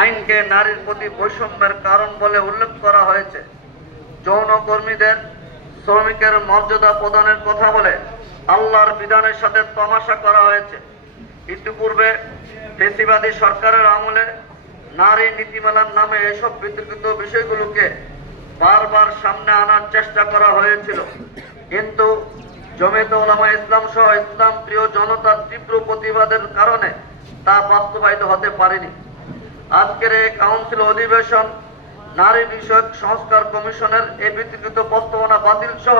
আইনকে নারীর প্রতি বৈষম্যের কারণ বলে উল্লেখ করা হয়েছে। যৌনকর্মীদের শ্রমিকের মর্যাদা প্রদানের কথা বলে আল্লাহর বিধানের সাথে তামাশা করা হয়েছে। ইতিপূর্বে ফ্যাসিবাদী সরকারের আমলে নারী নীতিমালার নামে এসব বিতর্কিত বিষয়গুলোকে বারবার সামনে আনার চেষ্টা করা হয়েছিল, কিন্তু জমিয়তে উলামা ইসলাম সহ ইসলাম প্রিয় জনতার তীব্র প্রতিবাদের কারণে তা বাস্তবায়িত হতে পারেনি। আজকের এই কাউন্সিল অধিবেশন নারী বিষয়ক সংস্কার কমিশনের এই বিতর্কিত প্রস্তাবনা বাতিল সহ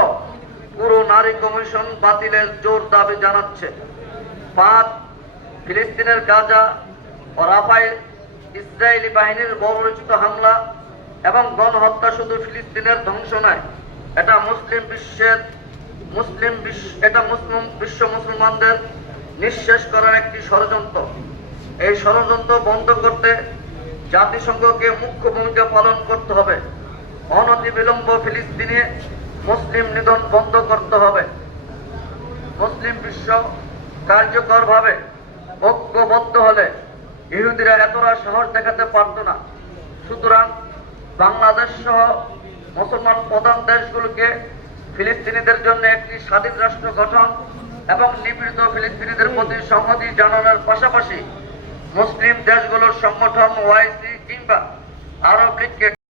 পুরো নারী কমিশন বাতিলের জোর দাবি জানাচ্ছে। ৫. ফিলিস্তিনের গাজা ও রাফায় ইসরায়েলি বাহিনীর বর্বরোচিত হামলা এবং গণহত্যা শুধু ফিলিস্তিনের ধ্বংস নয়, এটা বিশ্ব মুসলমানদের নিঃশেষ করার একটি ষড়যন্ত্র। এই ষড়যন্ত্র বন্ধ করতে জাতিসংঘকে মুখ্য ভূমিকা পালন করতে হবে। অনতিবিলম্ব ফিলিস্তিনে মুসলিম নিধন বন্ধ করতে হবে। মুসলিম বিশ্ব কার্যকরভাবে ঐক্যবদ্ধ হলে ইহুদিরা এতটা সাহস দেখাতে পারত না। সুতরাং বাংলাদেশ সহ মুসলমান প্রধান দেশগুলোকে ফিলিস্তিনিদের জন্য একটি স্বাধীন রাষ্ট্র গঠন এবং নিপীড়িত ফিলিস্তিনিদের প্রতি সংহতি জানানোর পাশাপাশি মুসলিম দেশগুলোর সংগঠন ওআইসি কিংবা আরব লীগকে